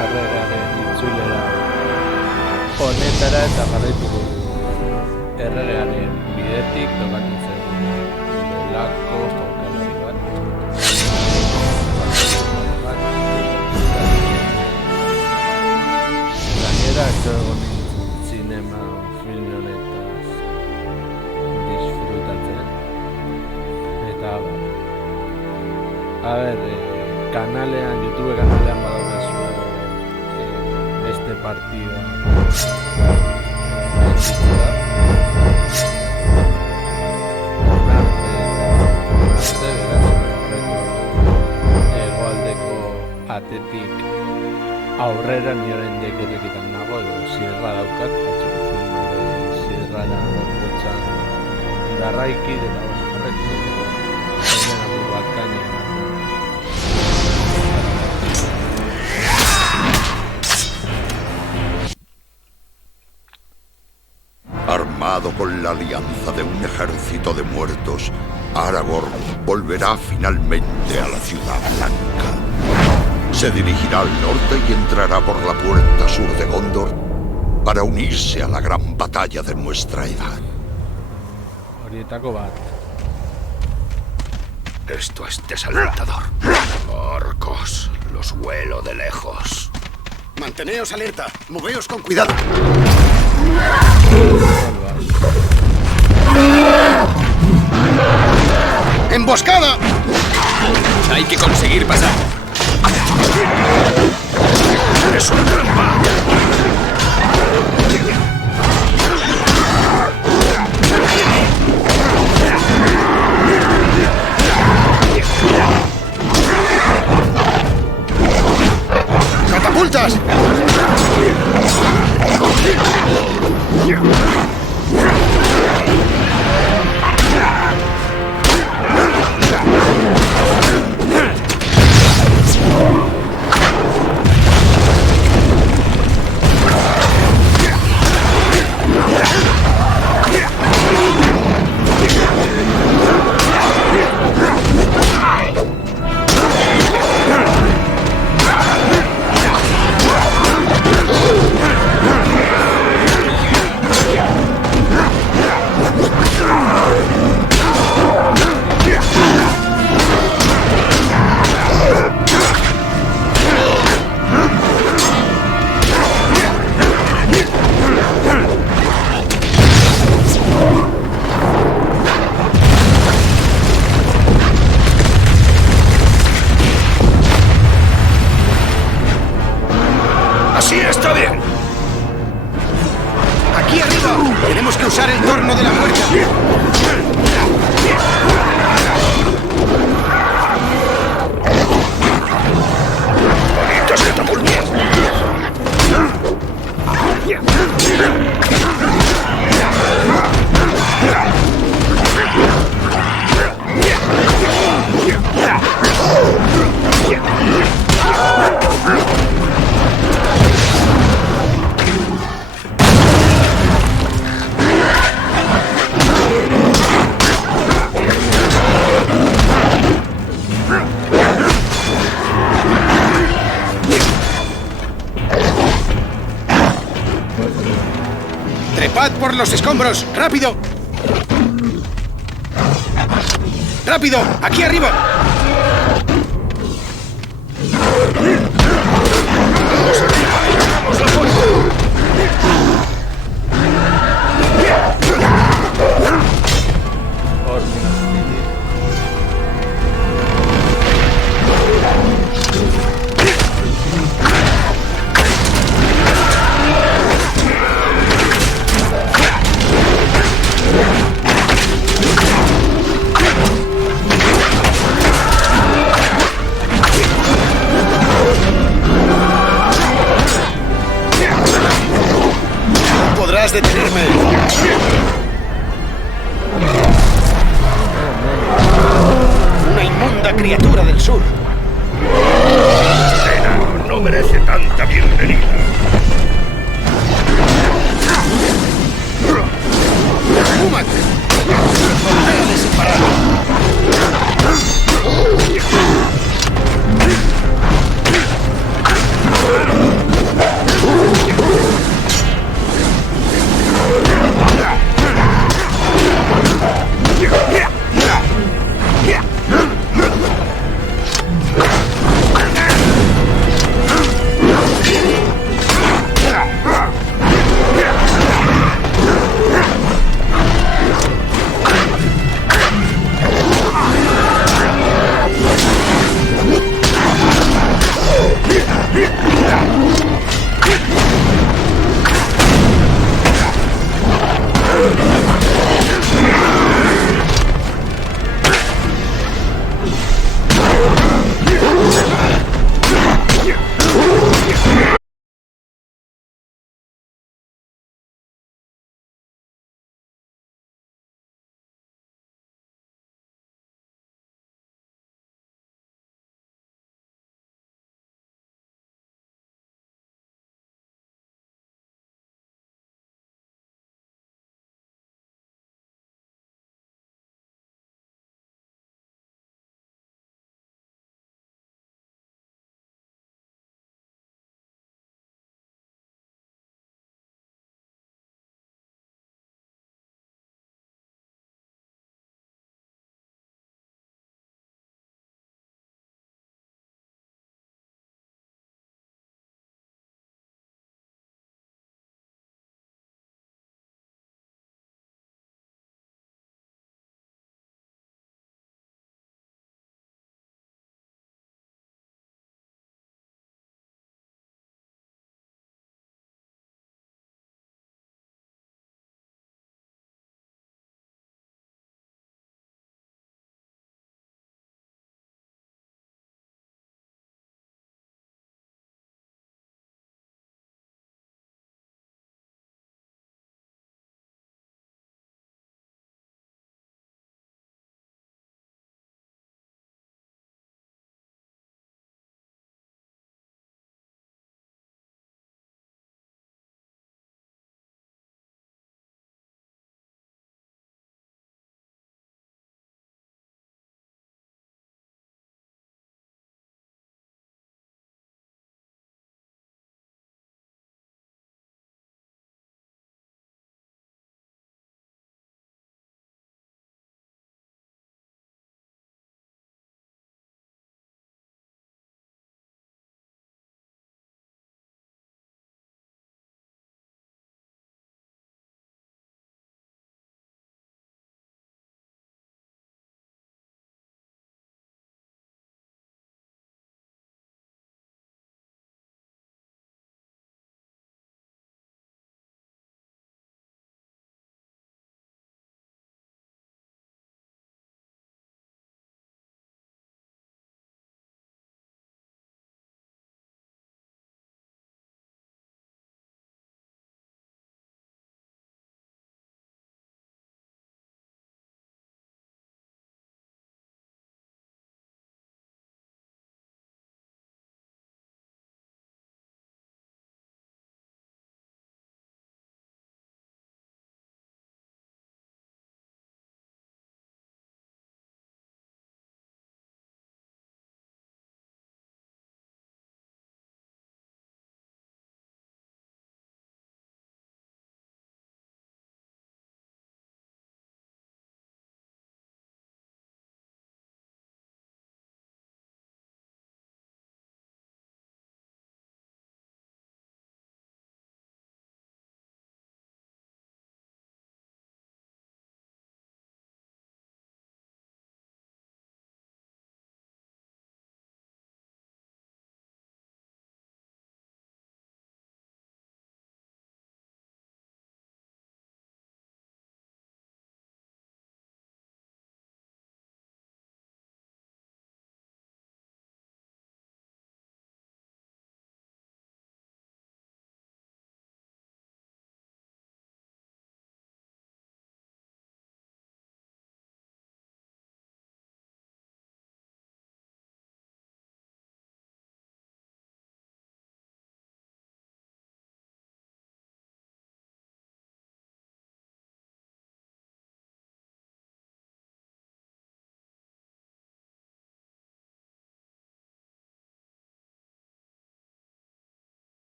erregearen itzulera honetara eta jarraituko du. Erregearen bidetik tokatu zen belako jokalari bat. Gainera atzo egon nintzen zinema filme honetaz disfrutatzen. Eta kanalean, YouTube kanalean badaukazu beste partida hegoaldeko atetik aurrera ni oraindik errekitan nago edo zierra daukat zierrara gorputzan darraiki eta horretu Armado con la alianza de un ejército de muertos, Aragorn volverá finalmente a la Ciudad Blanca. Se dirigirá al norte y entrará por la puerta sur de Gondor para unirse a la gran batalla de nuestra edad. Horietako bat. Esto es desalentador. Orcos, los huelo de lejos. Manteneos alerta, moveos con cuidado. ¡Emboscada! Hay que conseguir pasar. ¡Es una trampa! ¡Catapultas! Así está bien. ¡Aquí arriba! ¡Tenemos que usar el torno de la puerta! Bonitas catapultas. ¡Trepad por los escombros! ¡Rápido! ¡Rápido! ¡Aquí arriba! ¡Podrás detenerme! ¡Una inmunda criatura del sur! No merece tanta bienvenida. ¡Uman! ¡Déjale separado!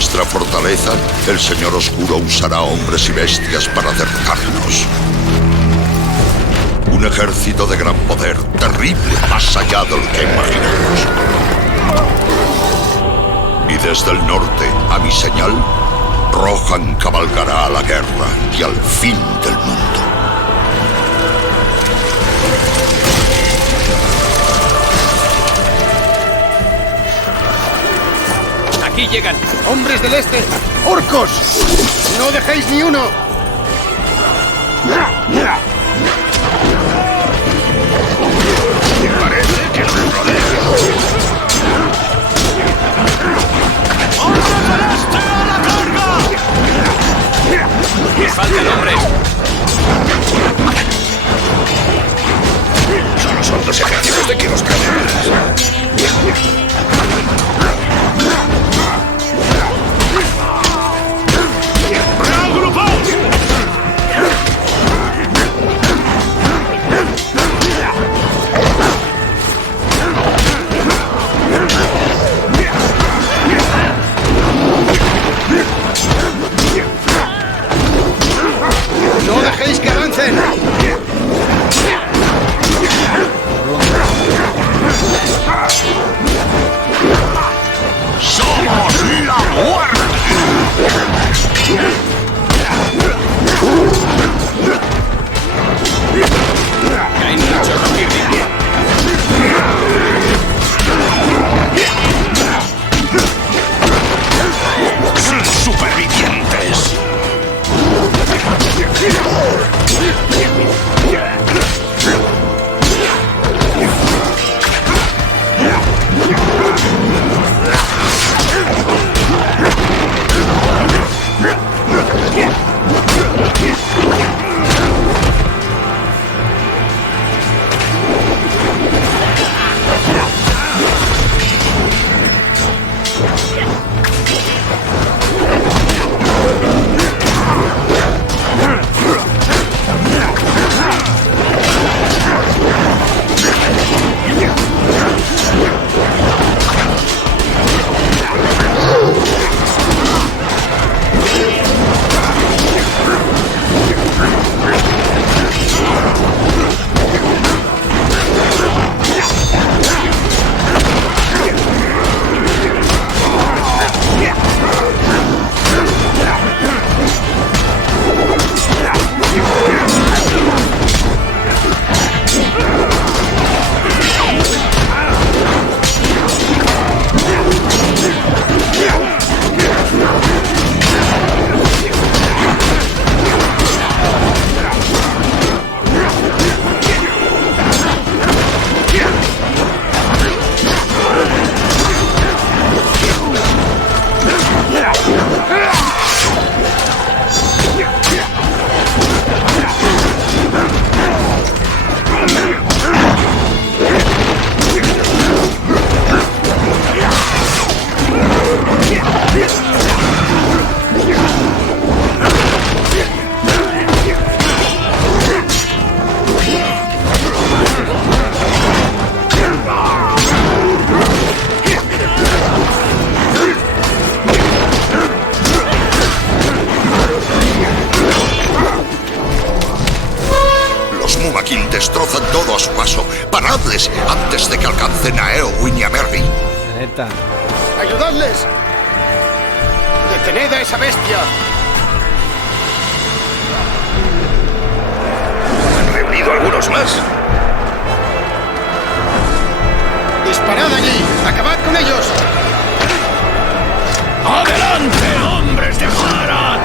nuestra fortaleza, el Señor Oscuro usará hombres y bestias para acercarnos. Un ejército de gran poder, terrible, más allá de lo que imaginamos. Y desde el norte, a mi señal, Rohan cabalgará a la guerra y al fin del mundo. Aquí llegan. ¡Hombres del este! ¡Orcos! ¡No dejéis ni uno! Parece que nos rodean. ¡Hombres del este a la carga! ¡Nos faltan hombres! Solo son 2 ejércitos de kilos grandes. ¡Reagrupaos! ¡No dejéis que avancen! ¡Somos la muerte! Hay muchos Rohirrim. ¡Son supervivientes! Destrozan todo a su paso. ¡Paradles antes de que alcancen a Eowyn y a Merry! Neta. ¡Ayudadles! ¡Detened a esa bestia! ¿Han reunido algunos más? ¡Disparad allí! ¡Acabad con ellos! ¡Adelante, hombres de Harad!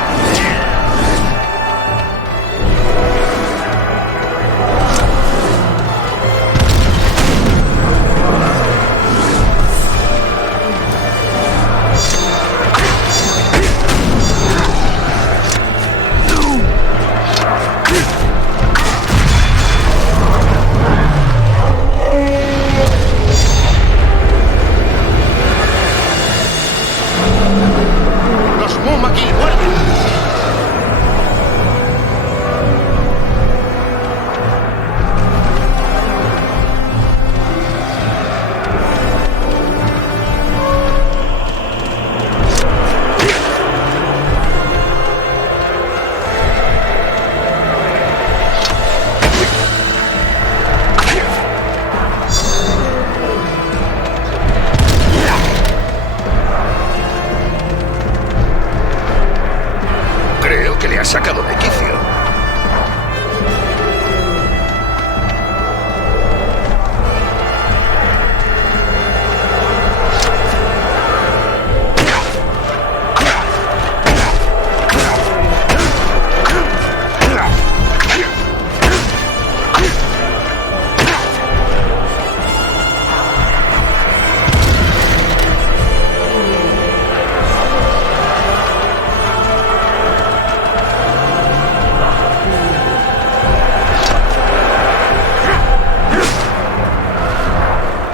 sacado de quicio.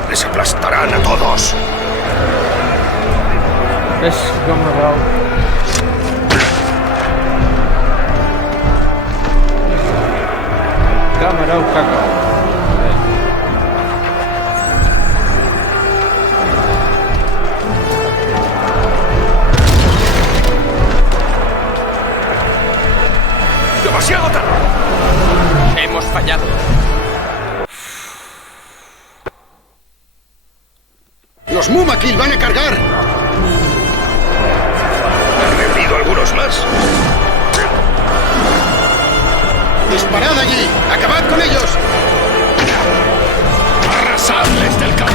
Les aplastarán a todos. Es como cámara o caca. ¡Demasiado tarde! Hemos fallado. ¡Los Mumakil van a cargar! ¿Han rendido algunos más? ¡Disparad allí! ¡Acabad con ellos! ¡Arrasadles del campo!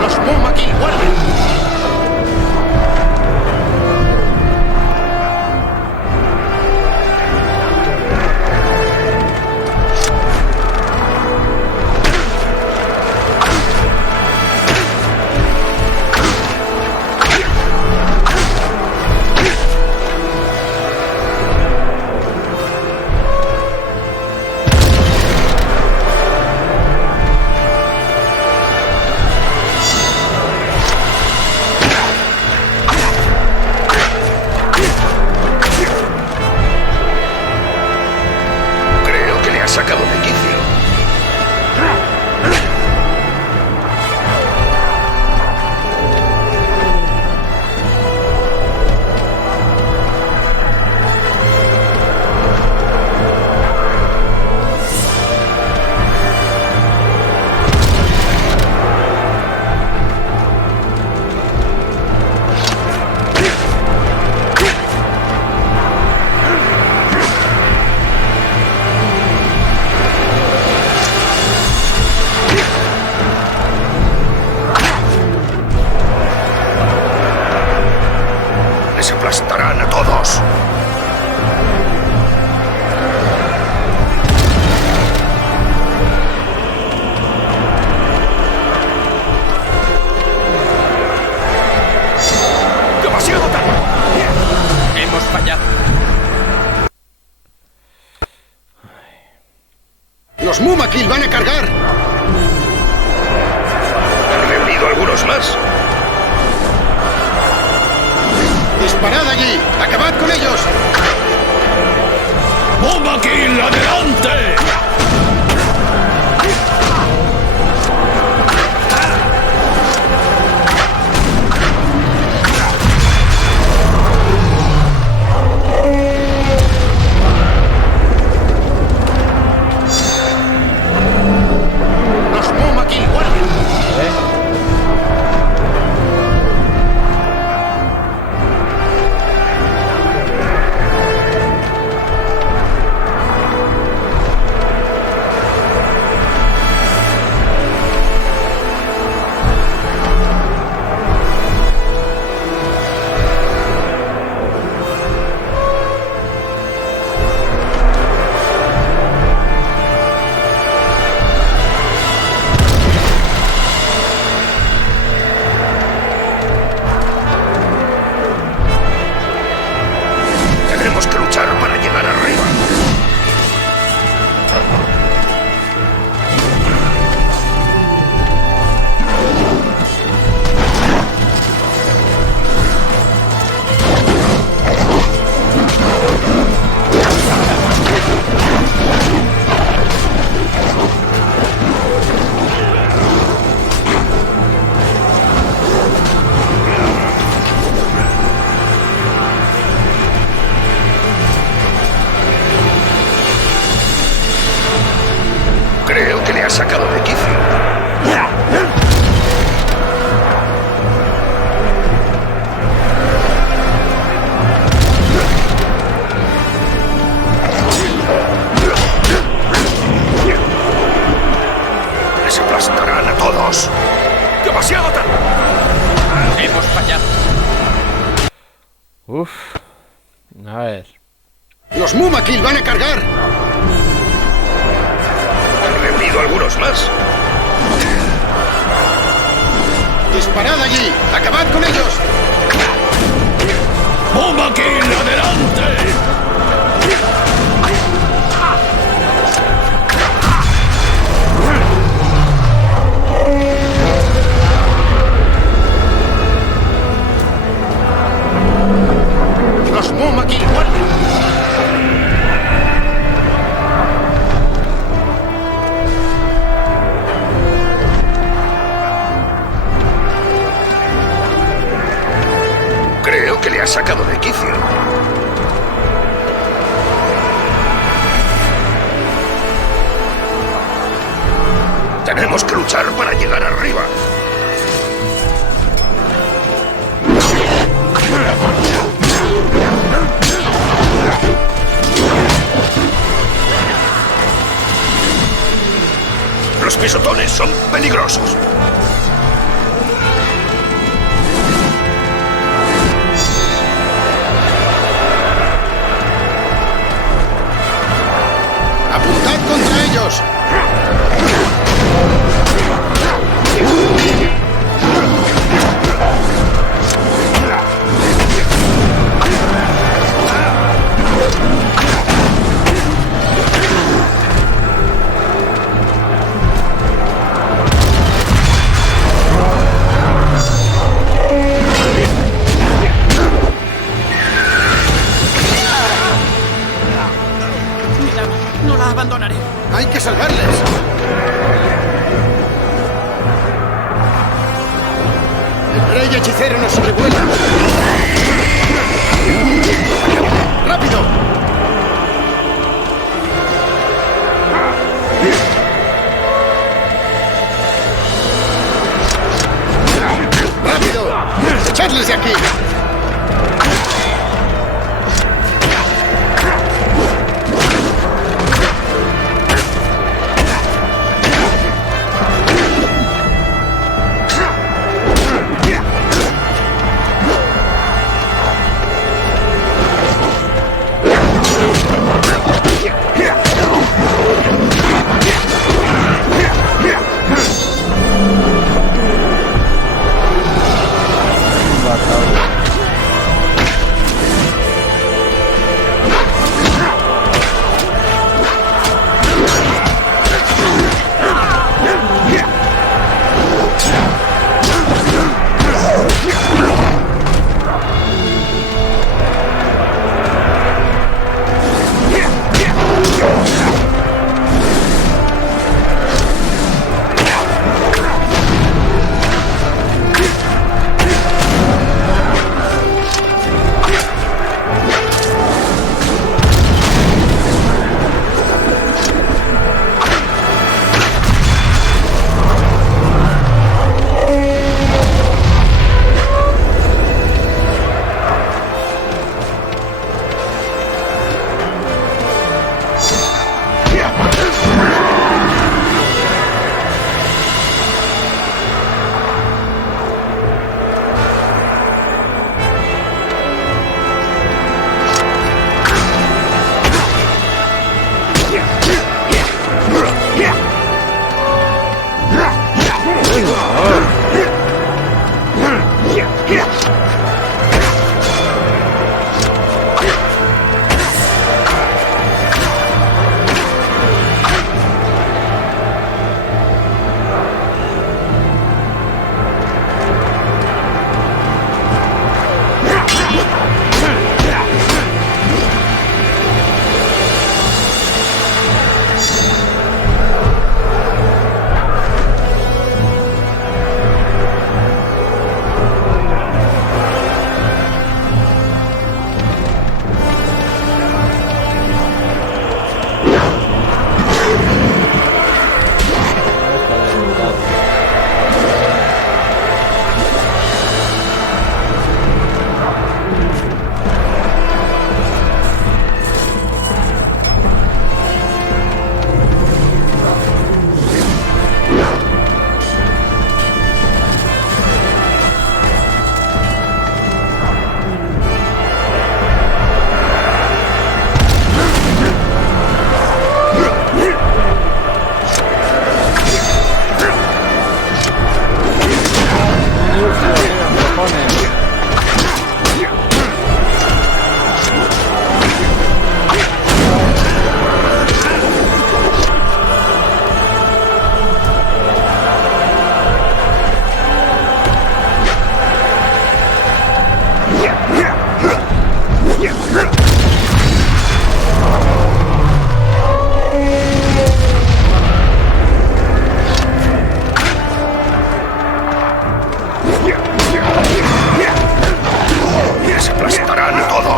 ¡Los Mumakil vuelven! Creo que le ha sacado de quicio. Les aplastarán a todos. ¡Demasiado tarde! Hemos fallado. ¡Los Mumakil van a cargar! ¿Han rendido algunos más? ¡Disparad allí! ¡Acabad con ellos! ¡Mumakil, adelante! ¡Los Mumakil vuelven! Uf. A ver. ¡Los Mumakil van a cargar! ¿Han reunido algunos más? ¡Disparad allí! ¡Acabad con ellos! ¡Mumakil, adelante! ¡Los Mumakil vuelven! Creo que le ha sacado de quicio. Tenemos que luchar para llegar arriba. Los pisotones son peligrosos. ¡Apuntad contra ellos! No la abandonaré. ¡Hay que salvarles! ¡El rey hechicero nos sobrevuela! ¡Rápido! ¡Rápido! ¡Echadles de aquí!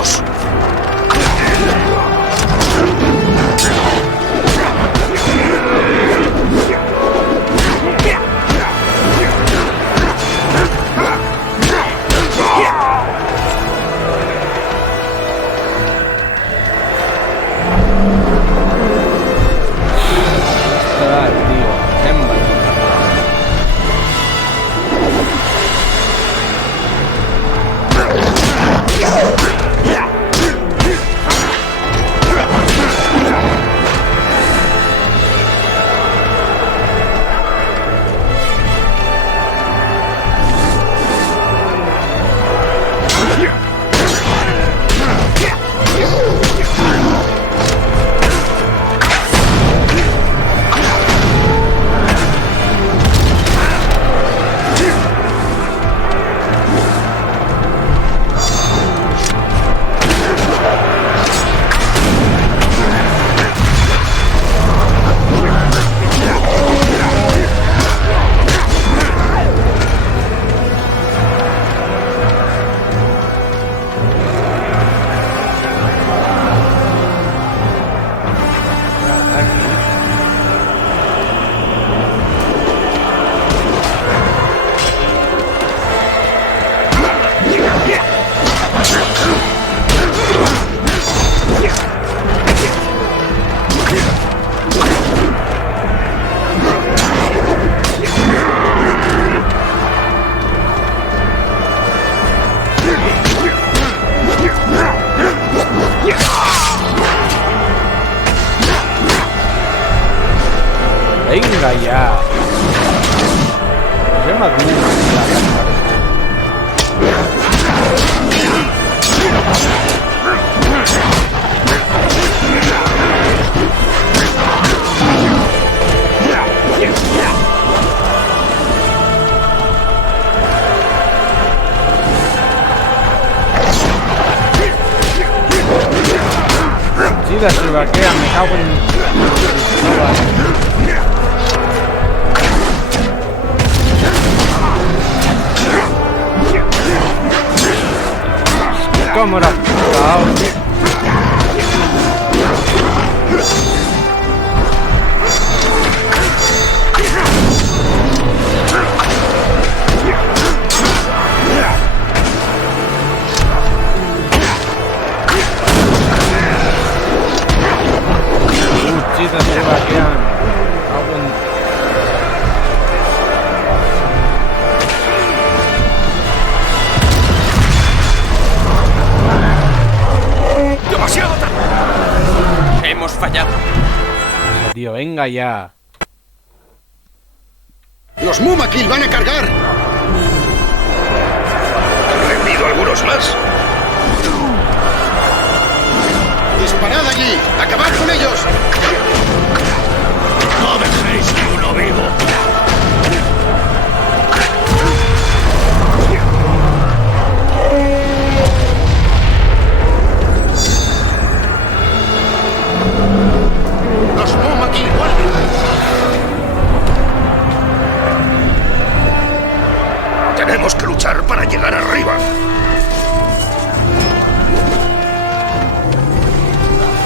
¡Vamos! Ostras, tío. Venga ya. Qué madura. Chida, se vaquea, me cago en... Cámara, chita, se vaquean. ¡Demasiado tarde! Hemos fallado. Tío, venga ya. ¡Los Mumakil van a cargar! ¿Han rendido algunos más? ¡Disparad allí! ¡Acabad con ellos! ¡No dejéis ni uno vivo! ¡Los Mumakil vuelven! Tenemos que luchar para llegar arriba.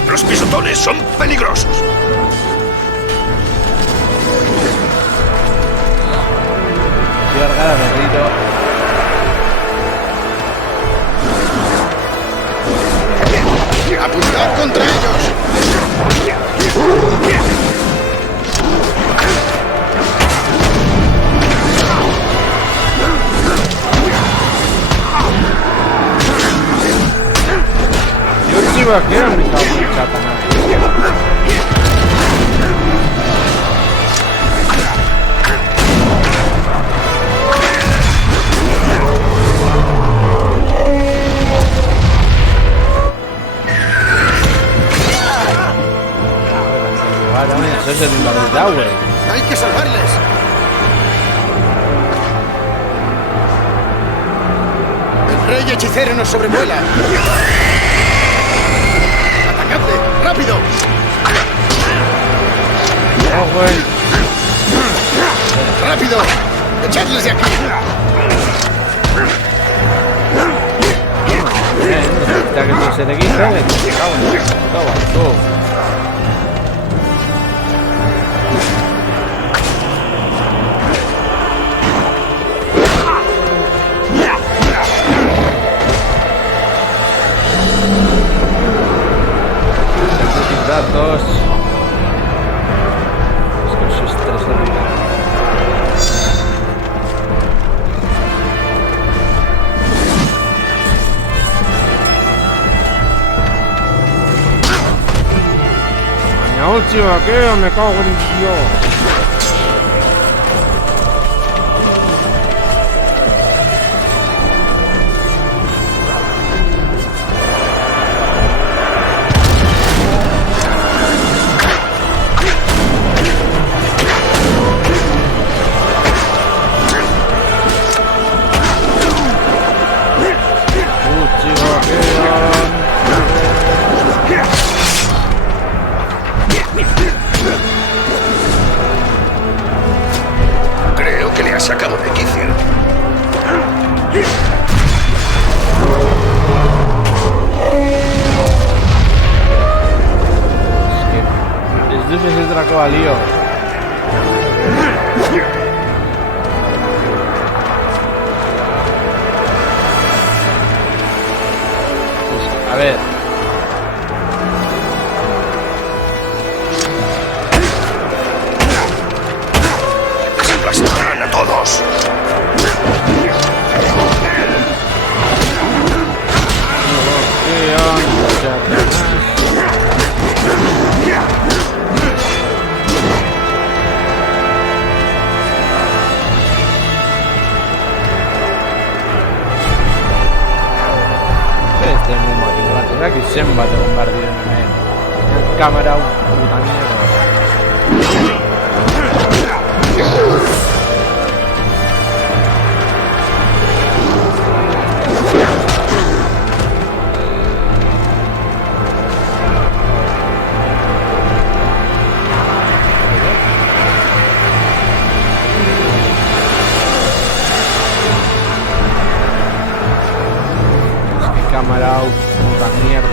Los pisotones son peligrosos. Voy a largar a Berrito. ¡Apuntad contra ellos! Yo sí vaqueo, me cago en Satanás. Eso es el Invader Tower. ¡Hay que salvarles! ¡El rey hechicero nos sobrevuela! ¡Atacadle! ¡Rápido! Oh, güey. ¡Rápido! ¡Echadles de aquí! Ya que no STX, me cago en todo. Datos. Es que eso es estresante. La última que me cago en Dios. Creo que le ha sacado de quicio. Es que es el Draco al lío. A ver. Se aplastarán a todos. Este es muy motivante. Aquí siempre va a bombardear en cámara, puta mierda. Cámara, puta mierda.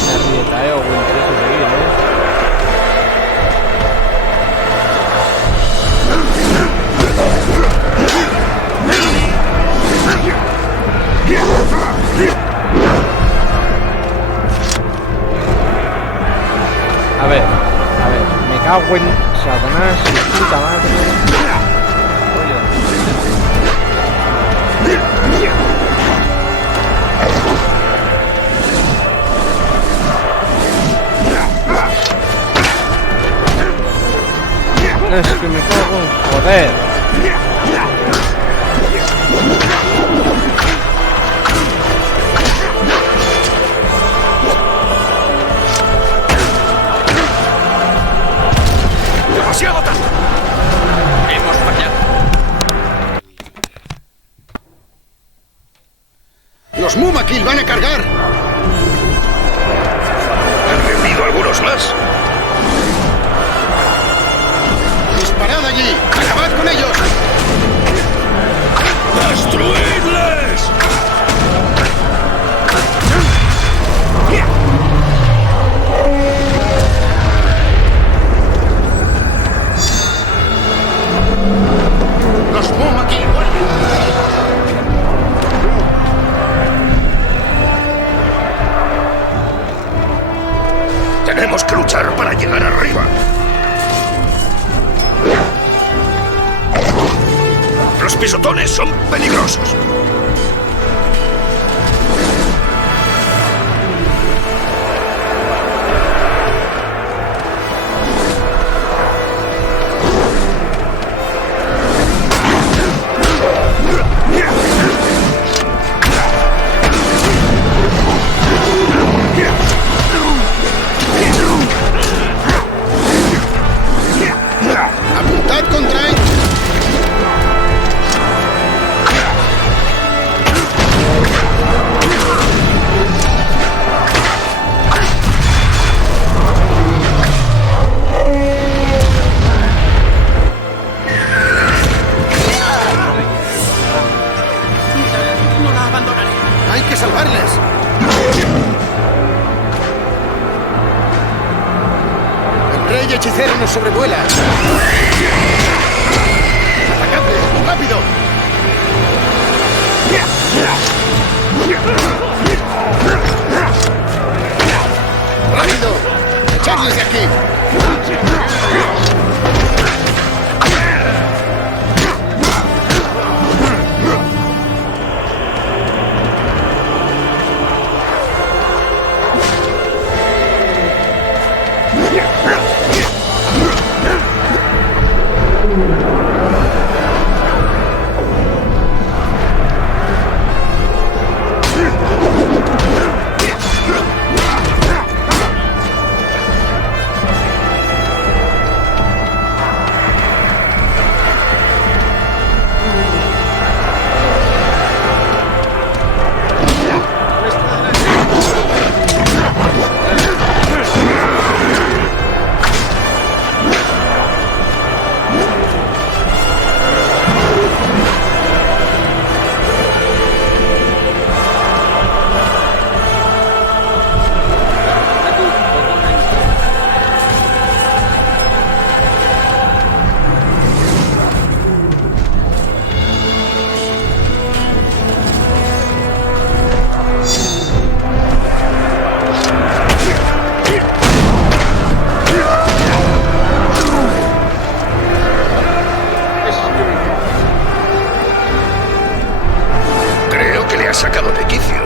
Una rieta, o buen interés seguir, A ver, me cago en Satanás, puta madre. Es que me cago en joder. ¡Demasiado tarde! Hemos fallado. ¡Los Mumakil van a cargar! ¿Han rendido algunos más? ¡Disparad allí! ¡Acabad con ellos! ¡Destruidles! ¡Los Mumakil vuelven! Tenemos que luchar para llegar arriba. Los pisotones son peligrosos. ¡Apuntad contra ellos! rey hechicero nos sobrevuela. ¡Atacadle! ¡Rápido! ¡Rápido! ¡Echadles de aquí! Sacado de quicio.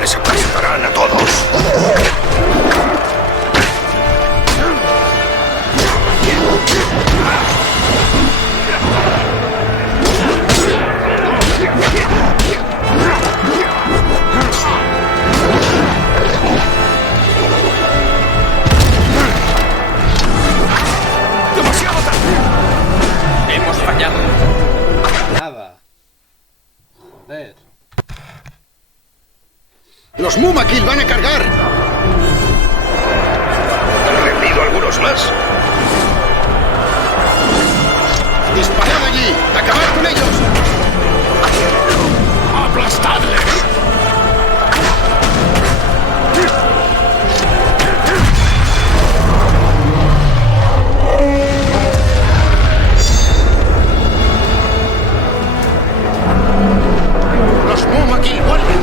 Les aplastarán a todos. Nada. Joder. ¡Los Mumakil van a cargar! Han rendido algunos más. ¡Disparad allí! ¡Acabad con ellos! ¡Aplastadles! ¡Los Mumakil vuelven!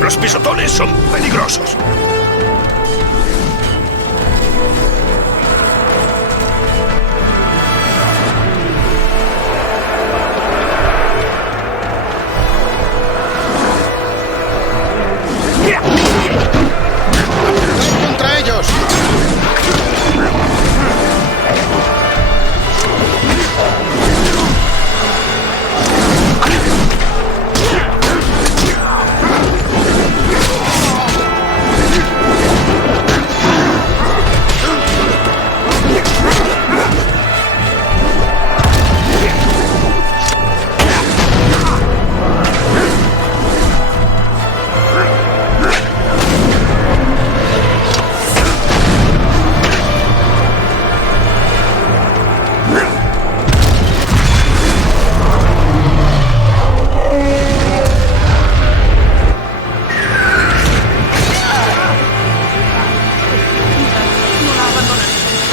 Los pisotones son peligrosos. ¡Apretad contra ellos!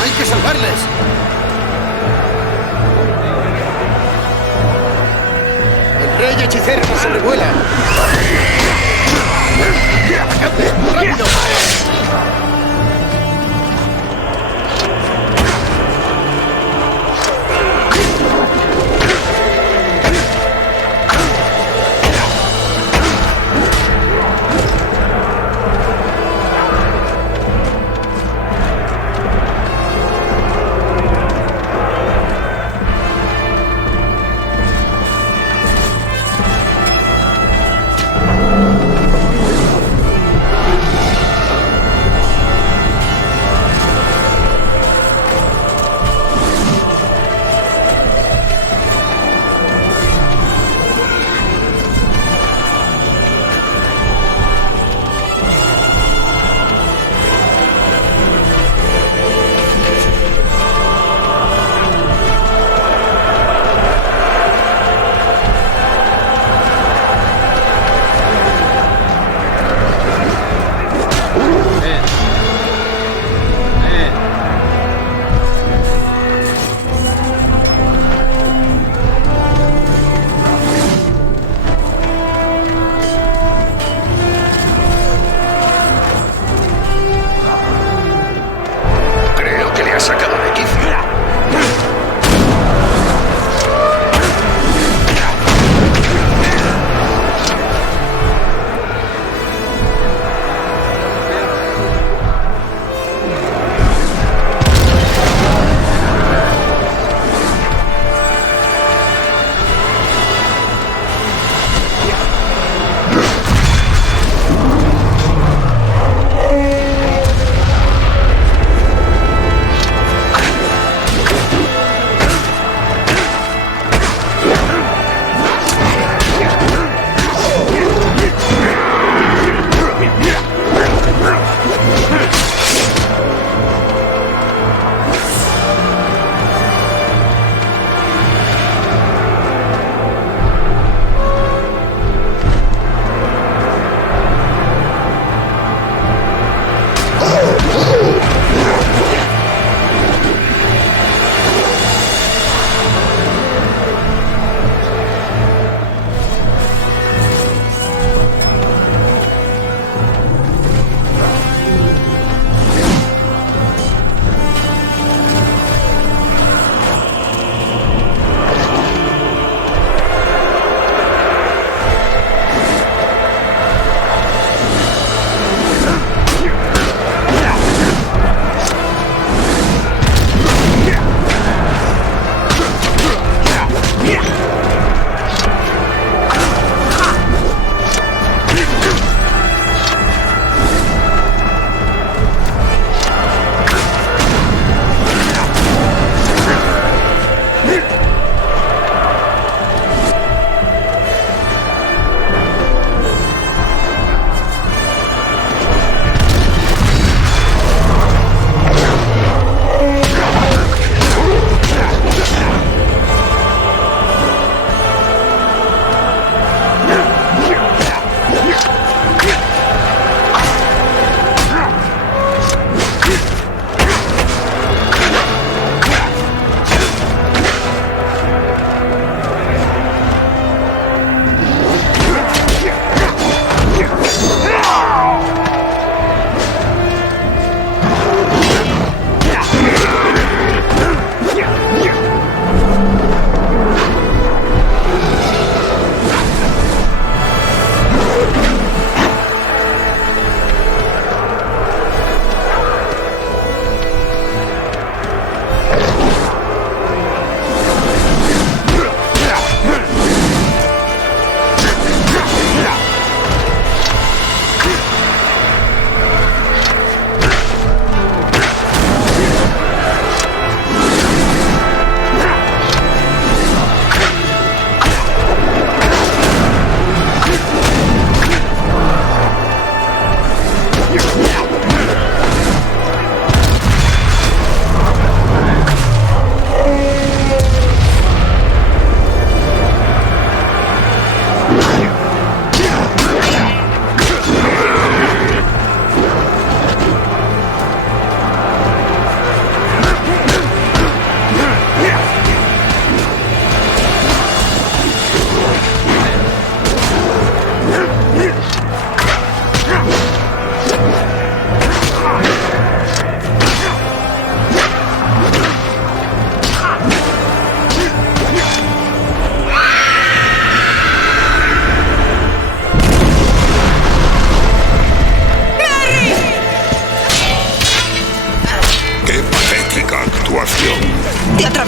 ¡Hay que salvarles! ¡El rey hechicero nos sobrevuela! ¡Atacadle! ¡Rápido!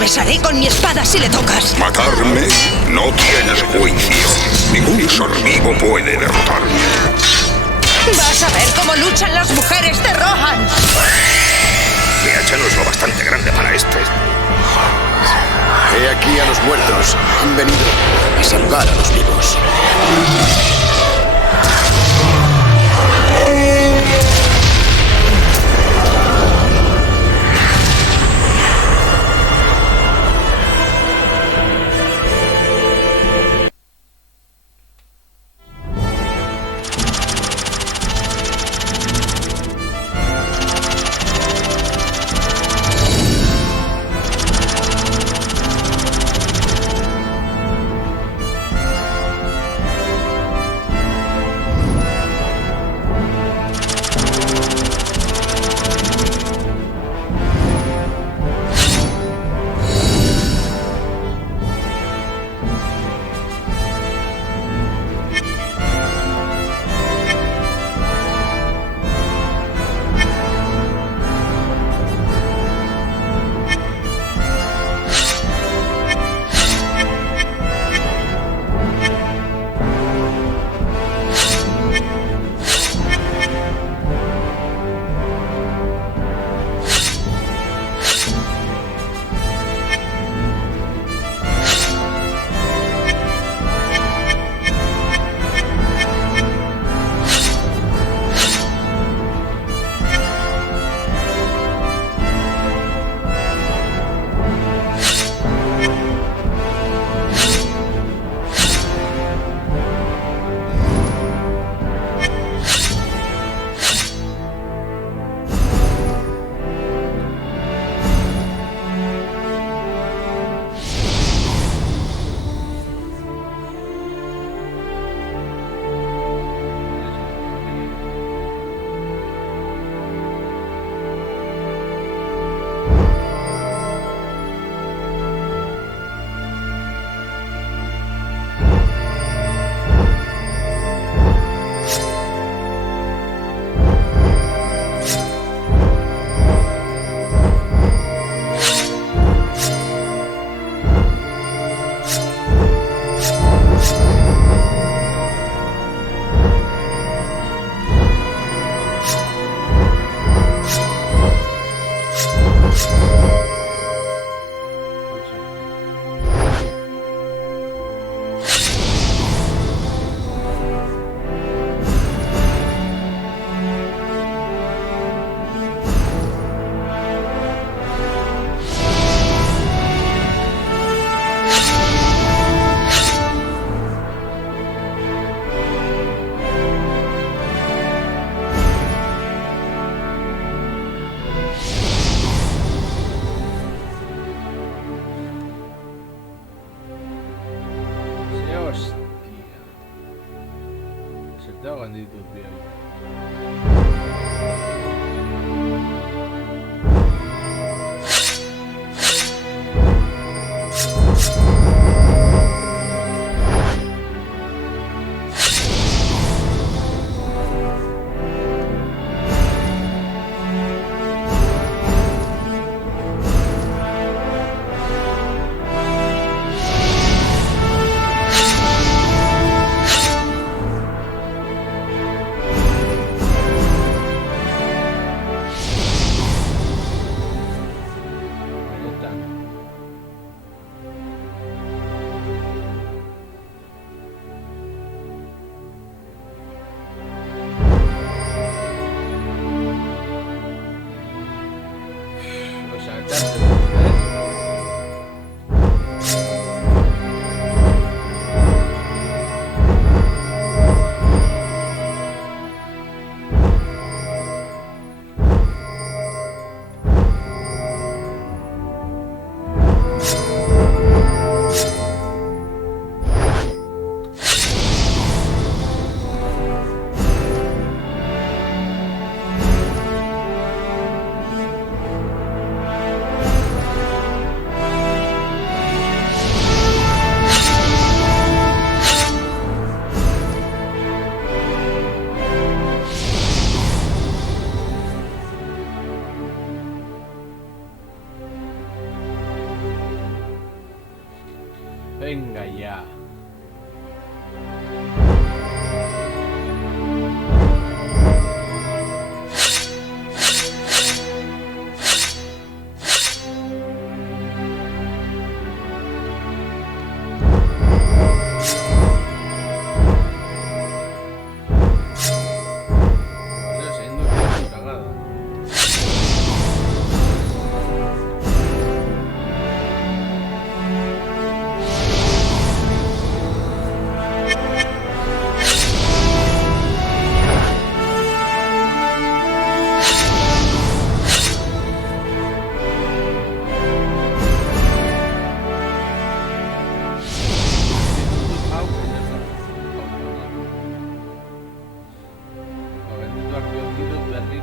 atravesaré con mi espada si le tocas. ¿Matarme? No tienes juicio. Ningún ser vivo puede derrotarme. Vas a ver cómo luchan las mujeres de Rohan. Mi hacha no es lo bastante grande para este. He aquí a los muertos. Han venido a salvar a los vivos.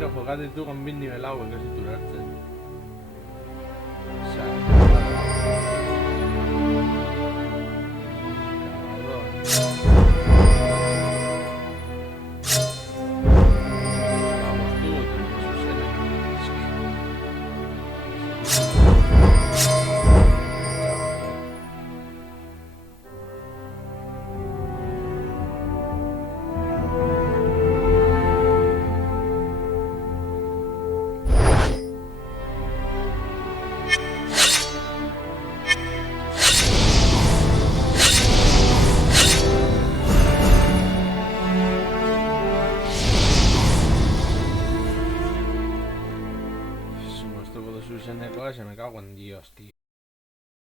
Pero jugate tú con bien nivelado, que es durarte. O sea, vamos tú, se me cago en Dios, tío.